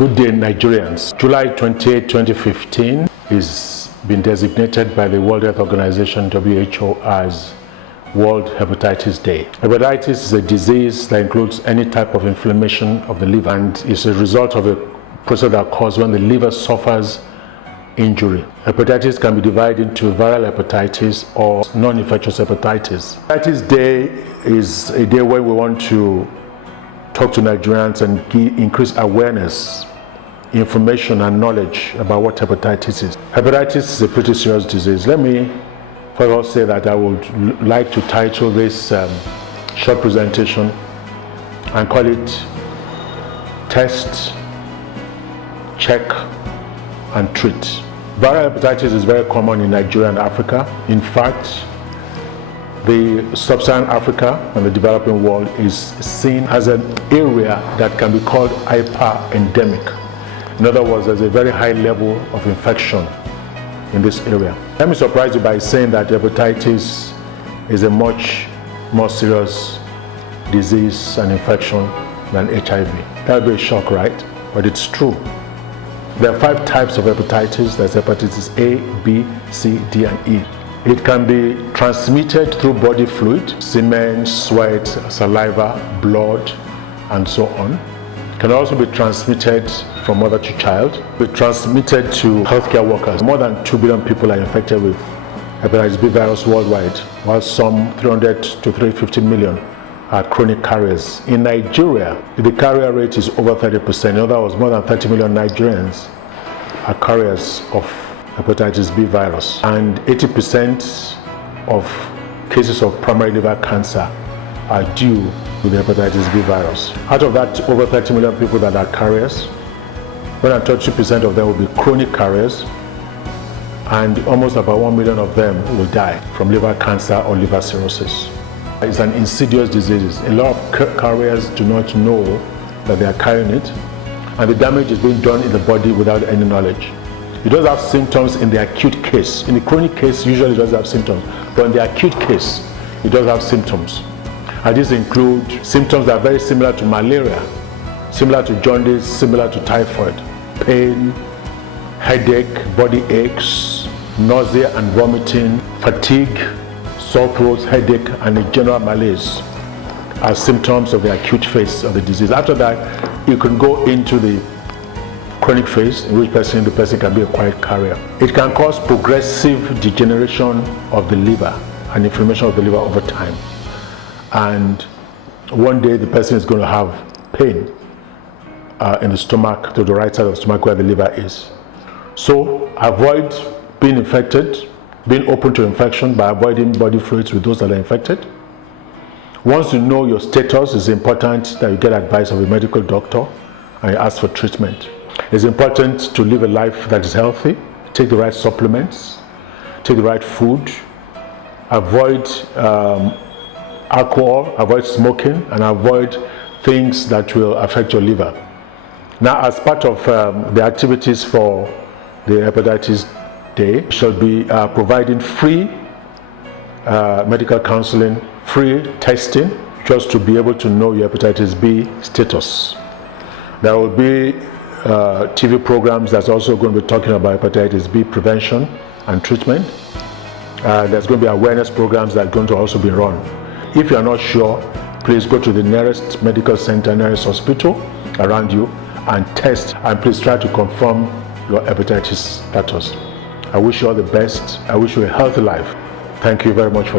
Good day, Nigerians. July 28, 2015 is been designated by the World Health Organization, WHO, as World Hepatitis Day. Hepatitis is a disease that includes any type of inflammation of the liver and is a result of a process that occurs when the liver suffers injury. Hepatitis can be divided into viral hepatitis or non-infectious hepatitis. Hepatitis Day is a day where we want to talk to Nigerians and increase awareness, information and knowledge about what hepatitis is. Hepatitis is a pretty serious disease. Let me first of all say that I would like to title this short presentation and call it Test, Check and Treat. Viral hepatitis is very common in Nigeria and Africa. In fact, the sub-Saharan Africa and the developing world is seen as an area that can be called hyper-endemic. In other words, there's a very high level of infection in this area. Let me surprise you by saying that hepatitis is a much more serious disease and infection than HIV. That would be a shock, right? But it's true. There are 5 types of hepatitis. There's hepatitis A, B, C, D, and E. It can be transmitted through body fluid, semen, sweat, saliva, blood, and so on. It can also be transmitted from mother to child. Be transmitted to healthcare workers. More than 2 billion people are infected with hepatitis B virus worldwide, while some 300 to 350 million are chronic carriers. In Nigeria, the carrier rate is over 30%. In other words, more than 30 million Nigerians are carriers of hepatitis B virus. And 80% of cases of primary liver cancer are due to the hepatitis B virus. Out of that, over 30 million people that are carriers, more than 30% of them will be chronic carriers, and almost about 1 million of them will die from liver cancer or liver cirrhosis. It's an insidious disease. A lot of carriers do not know that they are carrying it, and the damage is being done in the body without any knowledge. It does have symptoms in the acute case. In the chronic case, usually it doesn't have symptoms, but in the acute case, it does have symptoms. And these include symptoms that are very similar to malaria, similar to jaundice, similar to typhoid: pain, headache, body aches, nausea and vomiting, fatigue, sore throat, headache, and a general malaise are symptoms of the acute phase of the disease. After that, you can go into the chronic phase, in which the person can be a quiet carrier. It can cause progressive degeneration of the liver and inflammation of the liver over time. And one day the person is going to have pain in the stomach, to the right side of the stomach where the liver is. So avoid being infected, being open to infection by avoiding body fluids with those that are infected. Once you know your status, it's important that you get advice of a medical doctor and you ask for treatment. It's important to live a life that is healthy, take the right supplements, take the right food, avoid alcohol, avoid smoking, and avoid things that will affect your liver. Now, as part of the activities for the Hepatitis Day, we shall be providing free medical counseling, free testing, just to be able to know your hepatitis B status. There will be TV programs that's also going to be talking about hepatitis B prevention and treatment. There's going to be awareness programs that are going to also be run. If you are not sure, please go to the nearest medical center, nearest hospital around you and test, and please try to confirm your hepatitis status. I wish you all the best. I wish you a healthy life. Thank you very much for listening.